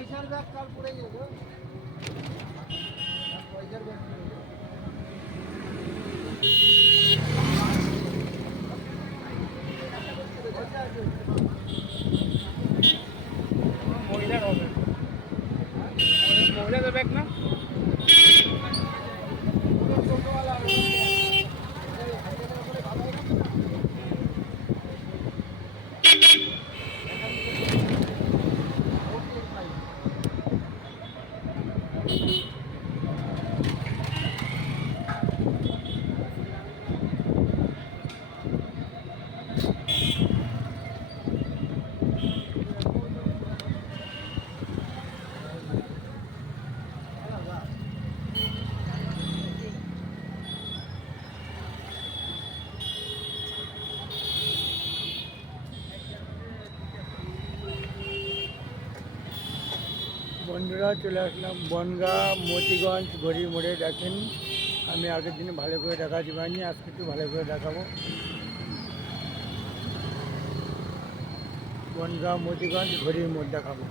পয়সার ব্যাগ কাল পড়ে গেল পয়সার ব্যাগ মহিলার হবে, মহিলাদের ব্যাগ না। বন্ধুরা চলে আসলাম বনগাঁ মতিগঞ্জ ঘড়ির মোড়ে। দেখেন আমি আগের দিনে ভালো করে দেখাতে পারিনি, আজকে একটু ভালো করে দেখাবো। বনগাঁ মতিগঞ্জ ঘড়ির মোড় দেখাবো।